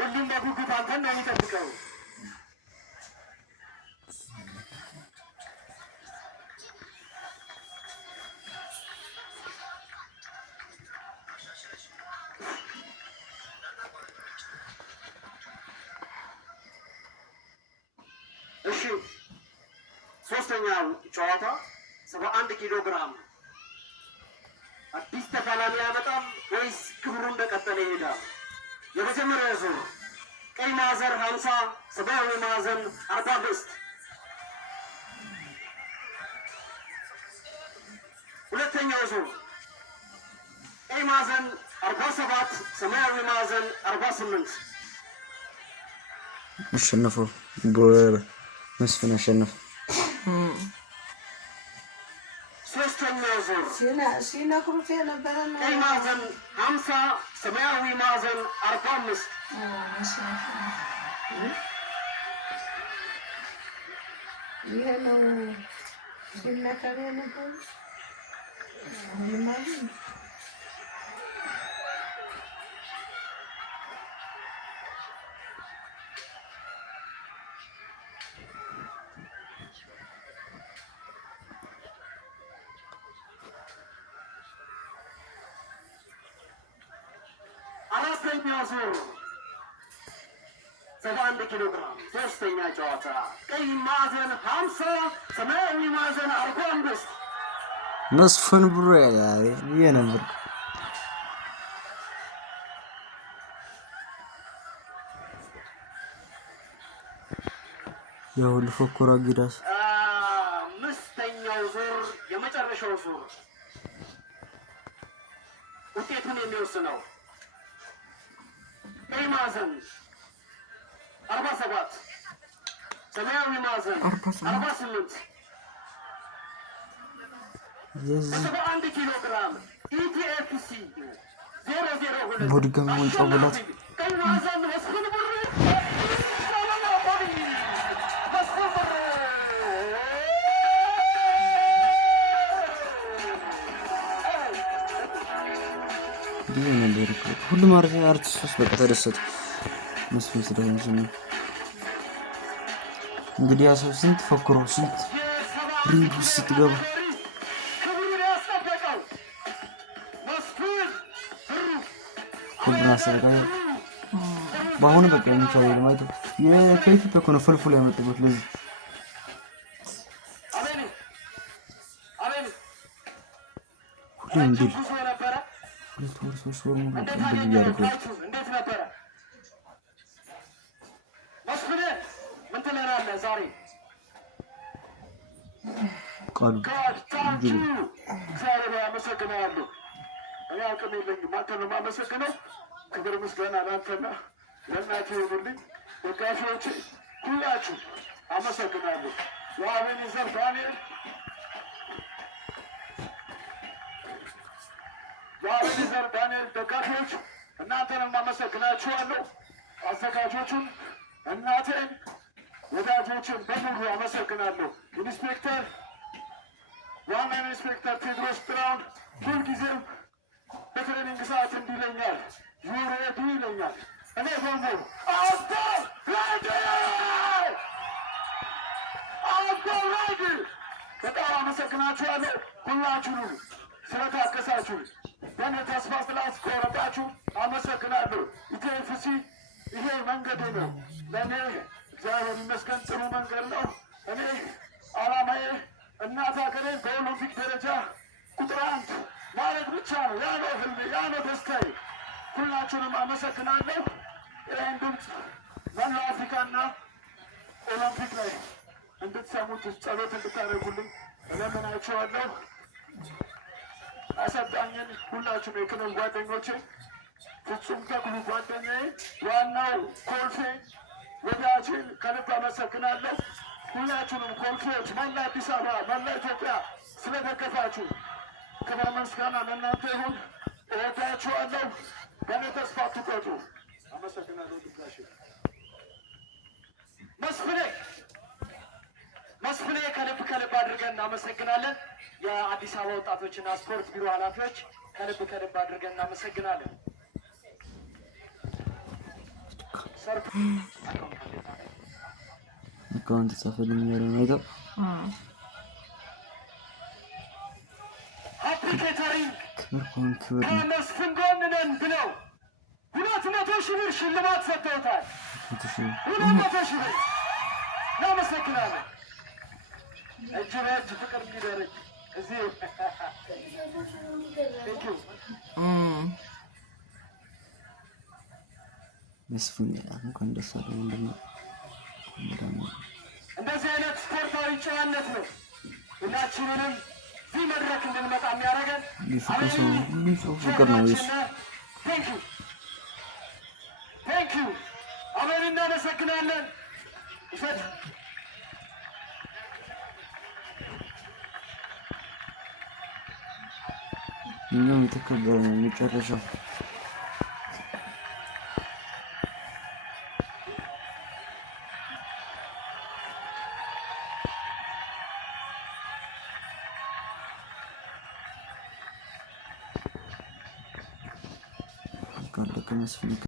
ሁሉም በጉጉት አንተን ነው የሚጠብቀው። እሺ ሶስተኛው ጨዋታ 71 ኪሎ ግራም አዲስ ተፋላሚ ያመጣል ወይስ ክብሩ እንደቀጠለ ይሄዳል? የመጀመሪያው ዙር ቀይ ማዕዘን 50 ሰማያዊ ማዕዘን 45። ሁለተኛው ዙር ቀይ ማዕዘን 47 ሰማያዊ ማዕዘን 48። አሸነፈው በመስፍን አሸነፈ። ሶስተኛው ዙር ሲነክሩት የነበረ ቀይ ማዕዘን 50 ሰማያዊ ማዕዘን 45። ይሄ ነው ሲነከር የነበረ አራተኛው ዙር 71 ኪሎ ግራም ሶስተኛ ጨዋታ ቀይ ማዕዘን 50 ሰማያዊ ማዕዘን 45። መስፍን ብሩ ያለ የነበር የሁሉ ፎኮራ ጊዳስ አምስተኛው ዙር የመጨረሻው ዙር ውጤቱን የሚወስነው ቀይ ማዕዘን 47 ሰማያዊ ማዕዘን 48። 71 ኪሎ ግራም ኢቲኤፍሲ 002 ቦድገም ወንጫው ብላት ቀይ ማዕዘን መስፍን ብሩ ሁሉም አርቲስቶች በቃ ተደሰቱ። መስፍን ስለሆነ እንግዲህ ያሰው ስንት ፈክሮ ስንት ሪንግ ውስጥ ስትገባ ሁሉም አሰቃየ። በአሁኑ በቃ የሚቻለው ለማየት የከኢትዮጵያ እኮ ነው ፍልፍል ያመጣበት ለዚህ ሁሉም ድል ሶስት ወር ሙሉ ድል እያደረጉ እንዴት ነበረ? መስፍን ምን ትለናለህ ዛሬ? ቃሉ እግዚአብሔር ያመሰግናለሁ። እኔ አቅም የለኝም፣ አንተ ነው የማመሰግነው። ክብር ምስጋና ለአንተና ለእናትህ ይሁንልኝ። ደጋፊዎች ሁላችሁ አመሰግናለሁ። የአቤኔዘር ዳንኤል የአቤኔዘር ዳንኤል ደጋፊዎች እናንተንም አመሰግናችኋለሁ። አዘጋጆቹን፣ እናቴን፣ ወዳጆችን በሙሉ አመሰግናለሁ። ኢንስፔክተር ዋና ኢንስፔክተር ቴድሮስ ጥራውን ሁልጊዜም በትሬኒንግ ሰዓት እንዲለኛል ዩሬዲ ይለኛል። እኔ ደግሞ አውቶ ራይድ በጣም አመሰግናችኋለሁ። ሁላችሁንም ስለታገሳችሁ በእኔ ተስፋ ስላስቆረጣችሁ አመሰግናለሁ። ኢቲኤፍሲ ይሄ መንገድ ነው ለእኔ እግዚአብሔር ይመስገን ጥሩ መንገድ ነው። እኔ አላማዬ እናት ሀገሬን በኦሎምፒክ ደረጃ ቁጥር 1 ማድረግ ብቻ ነው። ያ ነው ህልሜ፣ ያ ነው ደስታዬ። ሁላችሁንም አመሰግናለሁ። ይህን ድምፅ መላው አፍሪካና ኦሎምፒክ ላይ እንድትሰሙት ጸሎት እንድታደርጉልኝ እለምናችኋለሁ። አሰልጣኝን ሁላችሁም የክለብ ጓደኞቼ፣ ፍጹም ተክሉ ጓደኛዬ፣ ዋናው ኮልፌ ወዳጅን ከልብ አመሰግናለሁ። ሁላችሁንም ኮልፌዎች፣ መላ አዲስ አበባ፣ መላ ኢትዮጵያ ስለደገፋችሁ ክብር ምስጋና ለእናንተ ይሁን። እወዳችኋለሁ። በእኔ ተስፋ አትቁረጡ። አመሰግናለሁ። ድጋሽ መስፍኔ ከልብ አድርገን እናመሰግናለን። የአዲስ አበባ ወጣቶችና ስፖርት ቢሮ ኃላፊዎች ከልብ አድርገን እናመሰግናለን። አካውንት ጻፈልኝ ያለው አይተው አፕሊኬተሪንግ ክብር ነው። ከመስፍን ጎን ነን ብለው 200,000 ብር ሽልማት ሰጥተውታል። 200,000 ብር እናመሰግናለን። እጅ በእጅ ፍቅር እንዲደረግ እዚህ መስፍን እንኳን ደስ አለህ ወንድሜ። እንደዚህ አይነት ስፖርታዊ ጨዋነት ነው ሁላችንንም እዚህ መድረክ እንድንመጣ የሚያደርገን። ፍቅር ነው ይስ ቴንክ ዩ አሜን። እናመሰግናለን። ይፈት እኛም የተከበረ ነው የሚጨረሻው ካለቀ መስፍን